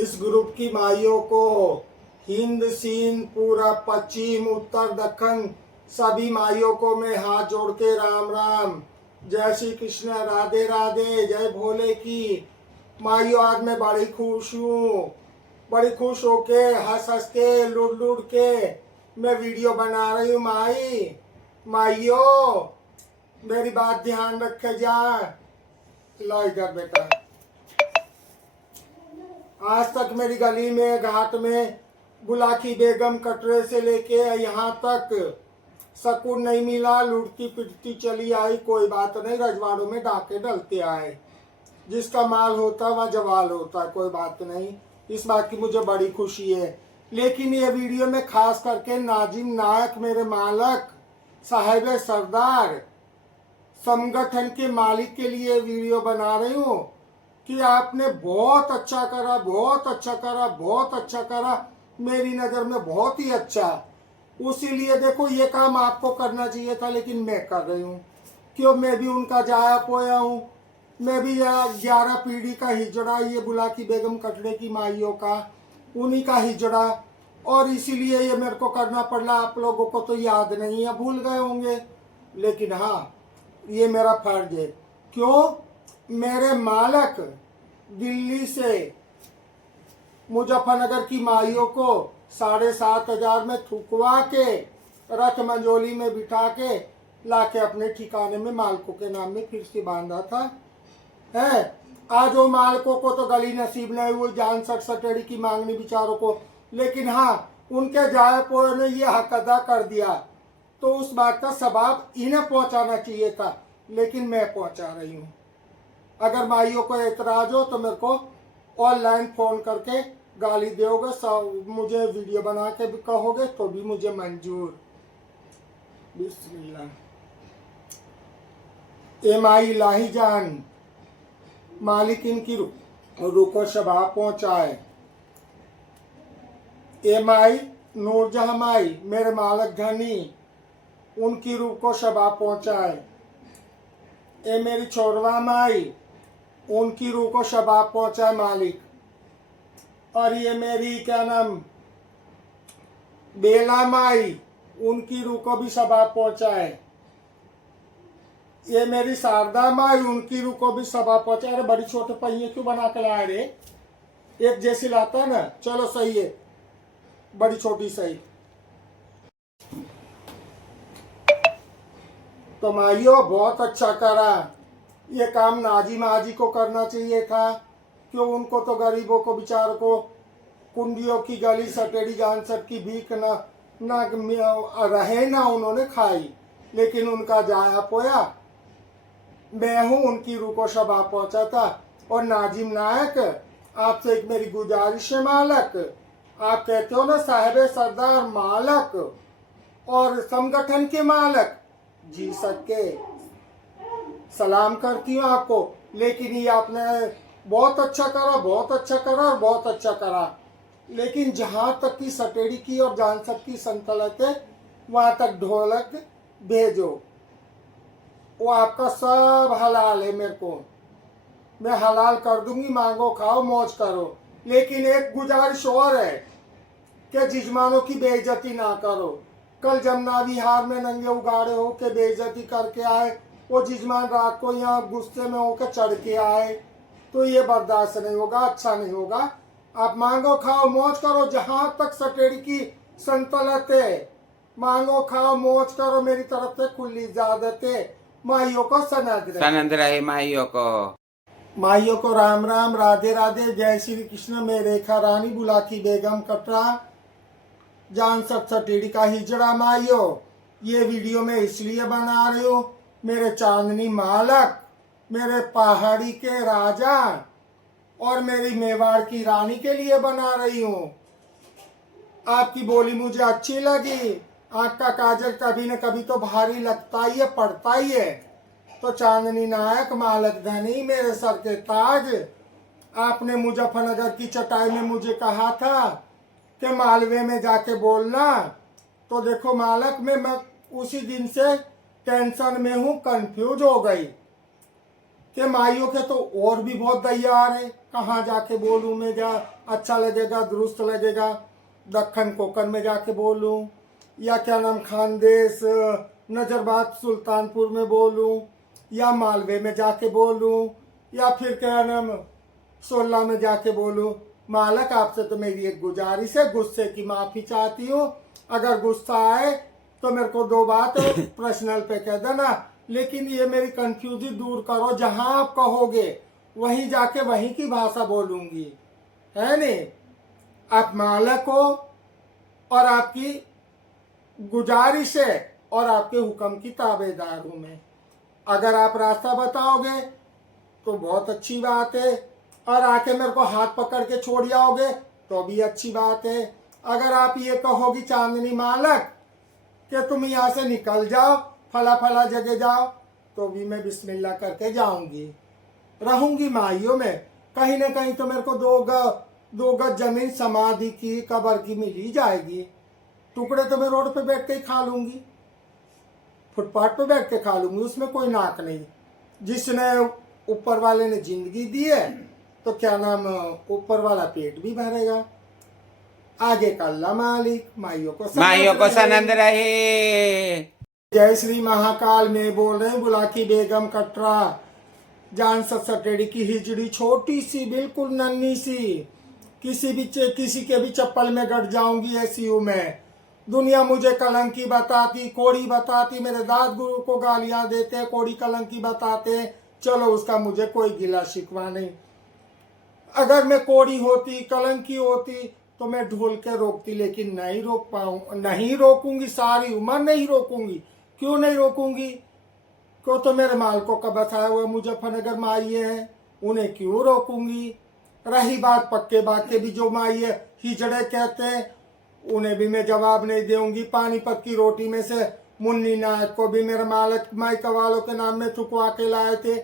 इस ग्रुप की माइयों को हिंद सिंध पूरा पश्चिम उत्तर दक्षिण सभी माइयों को मैं हाथ जोड़ के राम राम, जय श्री कृष्ण, राधे राधे, जय भोले की। माइयों आज मैं बड़ी खुश हूँ, बड़ी खुश होके हंस हंस के लुट लुट के मैं वीडियो बना रही हूँ। माइयों मेरी बात ध्यान रखे जा। लो इधर बेटा, आज तक मेरी गली में घाट में बुलाकी बेगम कटरे से लेके यहाँ तक सुकून नहीं मिला, लुटती पिटती चली आई। कोई बात नहीं, रजवाड़ों में डाके डलते आए, जिसका माल होता है वह जवाल होता है, कोई बात नहीं। इस बात की मुझे बड़ी खुशी है। लेकिन ये वीडियो में खास करके नाजिम नायक मेरे मालक साहिब सरदार संगठन के मालिक के लिए वीडियो बना रही हूँ कि आपने बहुत अच्छा करा, बहुत अच्छा करा, बहुत अच्छा करा, मेरी नज़र में बहुत ही अच्छा। उसीलिए देखो ये काम आपको करना चाहिए था, लेकिन मैं कर रही हूँ। क्यों, मैं भी उनका जाया पोया हूँ। मैं भी 11 पीढ़ी का हिजड़ा, ये बुलाकी बेगम कटरे की माइयों का, उन्हीं का हिजड़ा, और इसीलिए ये मेरे को करना पड़ा। आप लोगों को तो याद नहीं है, भूल गए होंगे, लेकिन हाँ ये मेरा फर्ज है। क्यों, मेरे मालक दिल्ली से मुजफ्फरनगर की माइयों को 7,500 में थुकवा के रथ मंजोली में बिठा के लाके अपने ठिकाने में मालकों के नाम में फिर से बांधा था। है आज वो मालकों को तो गली नसीब नहीं हुई, जान सटेड़ी की मांगनी बिचारों को। लेकिन हाँ, उनके जाए पोए ने ये हक अदा कर दिया, तो उस बात का सवाब इन्हें पहुंचाना चाहिए था, लेकिन मैं पहुंचा रही हूँ। अगर माइयों को एतराज हो तो मेरे को ऑनलाइन फोन करके गाली दोगे, मुझे वीडियो बना के भी कहोगे तो भी मुझे मंजूर। बिस्मिल्लाह। ए माई इलाही जान, मालिक इनकी रुको शबा पहुंचाए। ए माई नूरजहां माई, मेरे मालिक धनी, उनकी रूह को शबा पहुंचाए। ए मेरी छोरवा माई, उनकी रूह को शबा पहुंचाए मालिक। और ये मेरी क्या नाम बेला माई, उनकी रूह को भी शबा पहुंचाए। ये मेरी शारदा माई, उनकी रूह को भी शबा पहुंचाए। अरे बड़ी छोटे पहिए क्यों बना के लाए रे, एक जैसी लाता है ना। चलो सही है, बड़ी छोटी सही। तो माइयों बहुत अच्छा करा, ये काम नाजिम आजी को करना चाहिए था। क्यों, उनको तो गरीबों को बेचारों को कुंडियों की गली सटेड़ी गांसट की भीख ना रहे ना उन्होंने खाई, लेकिन उनका जाया पोया मैं हूँ, उनकी रूह को शबा पहुंचा था। और नाजिम नायक, आपसे एक मेरी गुजारिश है मालक, आप कहते हो ना साहिब सरदार मालक और संगठन के मालक, जी सके सलाम करती हूँ आपको। लेकिन ये आपने बहुत अच्छा करा, बहुत अच्छा करा और बहुत अच्छा करा। लेकिन जहाँ तक की सटेड़ी की और जानसठ की संतलत है, वहाँ तक ढोलक भेजो, वो आपका सब हलाल है। मेरे को मैं हलाल कर दूंगी, मांगो खाओ मौज करो। लेकिन एक गुजारिश और है कि जिजमानों की बेइज्जती ना करो। कल जमुना विहार में नंगे उगाड़े होके बेइज्जती करके आए, वो जिजमान रात को यहाँ गुस्से में होकर चढ़ के आए, तो ये बर्दाश्त नहीं होगा, अच्छा नहीं होगा। आप मांगो खाओ मौज करो, जहां तक सटेड़ी की संतलत है, मांगो खाओ मौज करो, मेरी तरफ से खुली इजाजत है। माइयों को सनद रहे माइयों को राम राम, राधे राधे, जय श्री कृष्ण। मैं रेखा रानी बुलाकी बेगम कटरा जान सटेड़ी का हिजड़ा। माइयों ये वीडियो मैं इसलिए बना रही हूँ, मेरे चांदनी मालक, मेरे पहाड़ी के राजा और मेरी मेवाड़ की रानी के लिए बना रही हूँ। आपकी बोली मुझे अच्छी लगी, आँख का काजल कभी न कभी तो भारी लगता ही है, पड़ता ही है। तो चांदनी नायक, मालक धनी, मेरे सर के ताज, आपने मुजफ्फरनगर की चटाई में मुझे कहा था कि मालवे में जाके बोलना, तो देखो मालक मैं उसी दिन से टेंशन में हूँ, कंफ्यूज हो गई। कि माइयों के तो और भी बहुत तैयार है, कहाँ जाके बोलूँ मैं, जा अच्छा लगेगा, दुरुस्त लगेगा, दक्खन कोकन में जाके बोलूँ या क्या नाम खानदेश नजरबाद सुल्तानपुर में बोलूँ या मालवे में जाके बोलूँ या फिर क्या नाम सोलह में जाके बोलूँ। मालक आपसे तो मेरी एक गुजारिश है, गुस्से की माफ़ी चाहती हूँ। अगर गुस्सा आए तो मेरे को दो बात पर्सनल पे कह देना, लेकिन ये मेरी कंफ्यूजन दूर करो। जहाँ आप कहोगे वहीं जाके वहीं की भाषा बोलूँगी, है नहीं। आप मालक हो और आपकी गुजारिश है और आपके हुक्म की ताबेदार हूँ मैं। अगर आप रास्ता बताओगे तो बहुत अच्छी बात है, और आके मेरे को हाथ पकड़ के छोड़ जाओगे तो भी अच्छी बात है। अगर आप ये कहोगी चांदनी मालक कि तुम यहाँ से निकल जाओ, फला फला जगह जाओ, तो भी मैं बिस्मिल्लाह करके जाऊंगी, रहूंगी माइयों में। कहीं ना कहीं तो मेरे को दो गज जमीन समाधि की कब्र की मिल ही जाएगी। टुकड़े तो मैं रोड पे बैठ के ही खा लूंगी, फुटपाथ पे बैठ के खा लूंगी, उसमें कोई नाक नहीं। जिसने ऊपर वाले ने जिंदगी दी है तो क्या नाम ऊपर वाला पेट भी भरेगा। आगे का अल्लाह मालिक, माइयों को सनंद रहे। जय श्री महाकाल में बोल रहे हैं बुलाकी बेगम कटरा। जान सटेड़ी की हिजड़ी छोटी सी बिल्कुल नन्ही सी, किसी के भी चप्पल में गड़ जाऊंगी ऐसी हूं मैं। दुनिया मुझे कलंकी बताती, कोड़ी बताती, मेरे दाद गुरु को गालियां देते, कोड़ी कलंकी बताते। चलो उसका मुझे कोई गिला शिकवा नहीं। अगर मैं कोड़ी होती, कलंकी होती तो मैं ढोल के रोकती, लेकिन नहीं रोक नहीं रोकूंगी, सारी उम्र नहीं रोकूंगी। क्यों नहीं रोकूंगी? क्यों तो मेरे मालकों का बताया हुआ मुजफ्फरनगर माइये हैं, उन्हें क्यों रोकूंगी। रही बात पक्के बात के भी, जो माइये हिजड़े कहते हैं उन्हें भी मैं जवाब नहीं दूंगी। पानीपत की रोटी में से मुन्नी नायक को भी मेरे मालिक माइका वालों के नाम में थुकवा के लाए थे,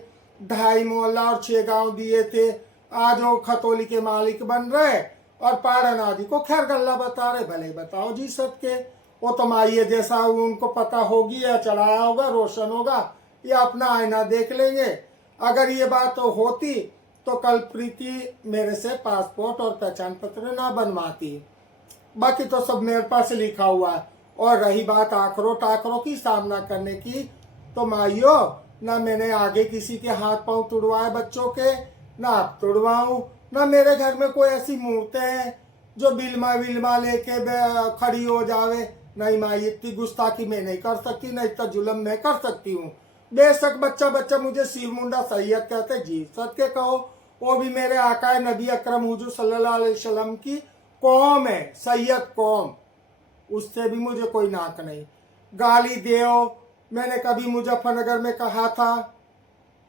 2.5 मोहल्ला और 6 गांव दिए थे। आज वो खतौली के मालिक बन रहे और पाड़न आदि को खैर गल्ला बता रहे। भले बताओ जी सबके, वो तो माइये जैसा उनको पता होगी या चढ़ाया होगा, रोशन होगा, या अपना आईना देख लेंगे। अगर ये बात तो होती तो कल प्रीति मेरे से पासपोर्ट और पहचान पत्र ना बनवाती। बाकी तो सब मेरे पास लिखा हुआ है। और रही बात आखरों टाखरों की सामना करने की, तो माइयो ना मैंने आगे किसी के हाथ पांव तुड़वाए बच्चों के, ना आप तुड़वाऊं, ना मेरे घर में कोई ऐसी मूर्तें हैं जो बिल्मा विल्मा लेके खड़ी हो जावे। नहीं माई, इतनी गुस्ताखी मैं नहीं कर सकती, नहीं इतना जुल्म मैं कर सकती हूँ। बेशक बच्चा मुझे शिव मुंडा सैयद कहते, जी सत्य कहो, वो भी मेरे आका नबी अकरम हुजूर सल्लल्लाहु अलैहि वसल्लम की कौम है, सैयद कौम, उससे भी मुझे कोई नाक नहीं। गाली देओ, मैंने कभी मुजफ्फरनगर में कहा था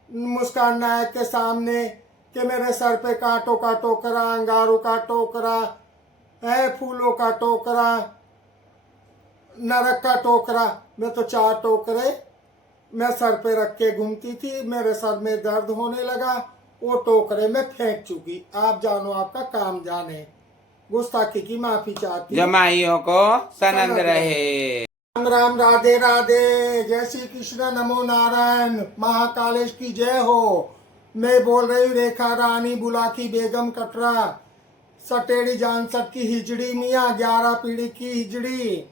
मुस्कान नायक के सामने कि मेरे सर पे कांटों का टोकरा, अंगारों का टोकरा है, फूलों का टोकरा, नरक का टोकरा। मैं तो 4 टोकरे मैं सर पे रख के घूमती थी, मेरे सर में दर्द होने लगा, वो टोकरे में फेंक चुकी। आप जानो आपका काम जाने। गुस्ताखी की माफी चाहती हूँ। जमाइयों को सनंद रहे। राम राम, राधे राधे, जय श्री कृष्ण, नमो नारायण, महाकालेश की जय हो। मैं बोल रही हूँ रेखा रानी बुलाकी बेगम कटरा, सटेड़ी जानसठ की हिजड़ी मियाँ, 11 पीढ़ी की हिजड़ी।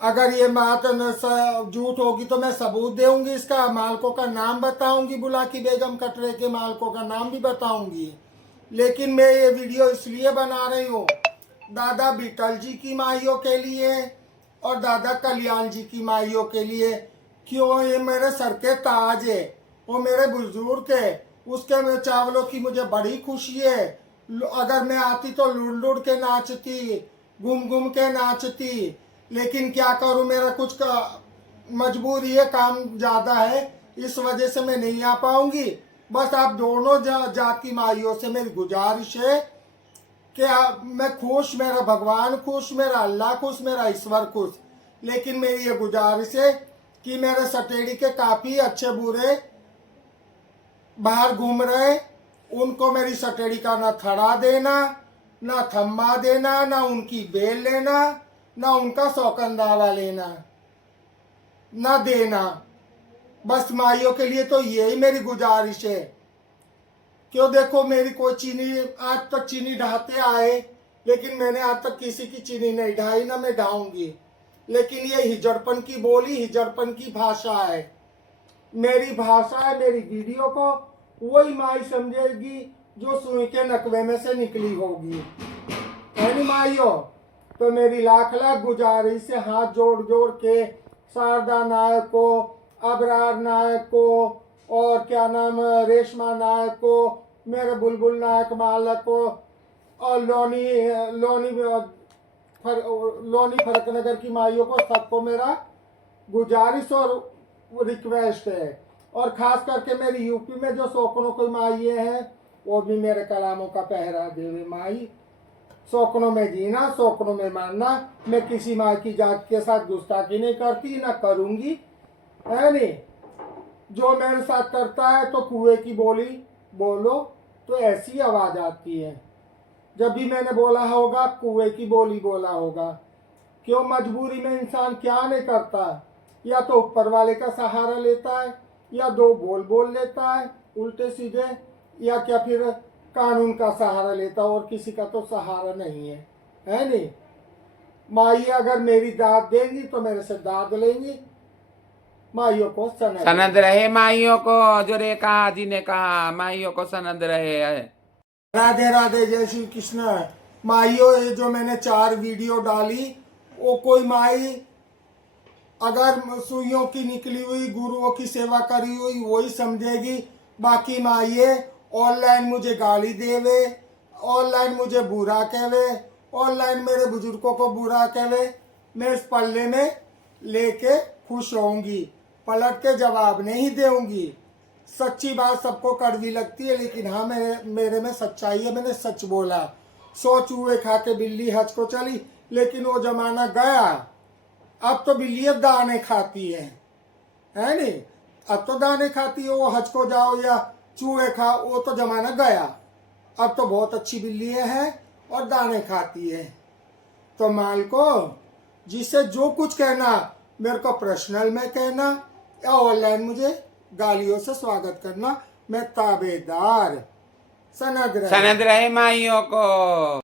अगर ये बात झूठ होगी तो मैं सबूत दूंगी, इसका मालकों का नाम बताऊंगी, बुलाकी बेगम कटरे के मालकों का नाम भी बताऊंगी। लेकिन मैं ये वीडियो इसलिए बना रही हूँ, दादा बीटल जी की माइयों के लिए और दादा कल्याण जी की माइयों के लिए। क्यों? ये मेरे सर के ताज है, वो मेरे बुजुर्ग है, उसके में चावलों की मुझे बड़ी खुशी है। अगर मैं आती तो लुड़ लुड़ के नाचती, घूम घूम के नाचती, लेकिन क्या करूं, मेरा कुछ का मजबूरी है, काम ज़्यादा है, इस वजह से मैं नहीं आ पाऊंगी। बस आप दोनों जात की माइयों से मेरी गुजारिश है कि मैं खुश, मेरा भगवान खुश, मेरा अल्लाह खुश, मेरा ईश्वर खुश। लेकिन मेरी ये गुजारिश है कि मेरे सटेड़ी के काफ़ी अच्छे बुरे बाहर घूम रहे, उनको मेरी सटेड़ी का ना थड़ा देना, ना थम्मा देना, ना उनकी बेल लेना, ना उनका सौकंदावा लेना, ना देना। बस माइयों के लिए तो यही मेरी गुजारिश है। क्यों देखो, मेरी कोई चीनी आज तक चीनी ढाते आए, लेकिन मैंने आज तक किसी की चीनी नहीं ढाई, ना मैं ढाऊंगी। लेकिन ये हिजड़पन की बोली, हिजड़पन की भाषा है। मेरी भाषा है, मेरी वीडियो को वही माई समझेगी जो सुई के नकवे में से निकली होगी, है नी माइयो। तो मेरी लाख लाख गुजारिश से हाथ जोड़ जोड़ के शारदा नायक को, अबरार नायक को, और क्या नाम रेशमा नायक को, मेरे बुलबुल नायक मालक को, और लोनी फरकनगर की माइयों को, सबको मेरा गुजारिश और रिक्वेस्ट है। और खास करके मेरी यूपी में जो सौकड़ों कोई माइये हैं, वो भी मेरे कलामों का पहरा देवे माई। सौकड़ों में जीना, सौकड़ों में मानना। मैं किसी माँ की जात के साथ गुस्ताखी नहीं करती, ना करूंगी, है नहीं। जो मेरे साथ करता है तो कुएं की बोली बोलो तो ऐसी आवाज आती है। जब भी मैंने बोला होगा कुएं की बोली बोला होगा। क्यों, मजबूरी में इंसान क्या नहीं करता, या तो ऊपर वाले का सहारा लेता है, या दो बोल लेता है उल्टे सीधे, या क्या फिर कानून का सहारा लेता है, और किसी का तो सहारा नहीं है नहीं। माई अगर मेरी दाद देंगी तो मेरे से दाद लेंगी। माइयों को सनद रहे माइयों को, जो रेखा जी ने कहा, माइयों को सनद रहे। राधे राधे, जय श्री कृष्ण। माइयों, ये जो मैंने 4 वीडियो डाली, वो कोई माई अगर सुइयों की निकली हुई, गुरुओं की सेवा करी हुई, वही समझेगी। बाकी माइये ऑनलाइन मुझे गाली देवे, ऑनलाइन मुझे बुरा कहवे, ऑनलाइन मेरे बुजुर्गों को बुरा कहवे, मैं इस पल्ले में लेके खुश रहूंगी, पलट के जवाब नहीं दूंगी। सच्ची बात सबको कड़वी लगती है, लेकिन हाँ मेरे में सच्चाई है, मैंने सच बोला। 100 चूहे खा के बिल्ली हज को चली, लेकिन वो जमाना गया। अब तो बिल्ली दाने खाती है नहीं। अब तो दाने खाती है, वो हज को जाओ या चूहे खाओ, वो तो जमाना गया। अब तो बहुत अच्छी बिल्ली है और दाने खाती है। तो मालिको, जिसे जो कुछ कहना मेरे को पर्सनल में कहना, या ऑनलाइन मुझे गालियों से स्वागत करना, मैं ताबेदार। सनद रहे माइयों को।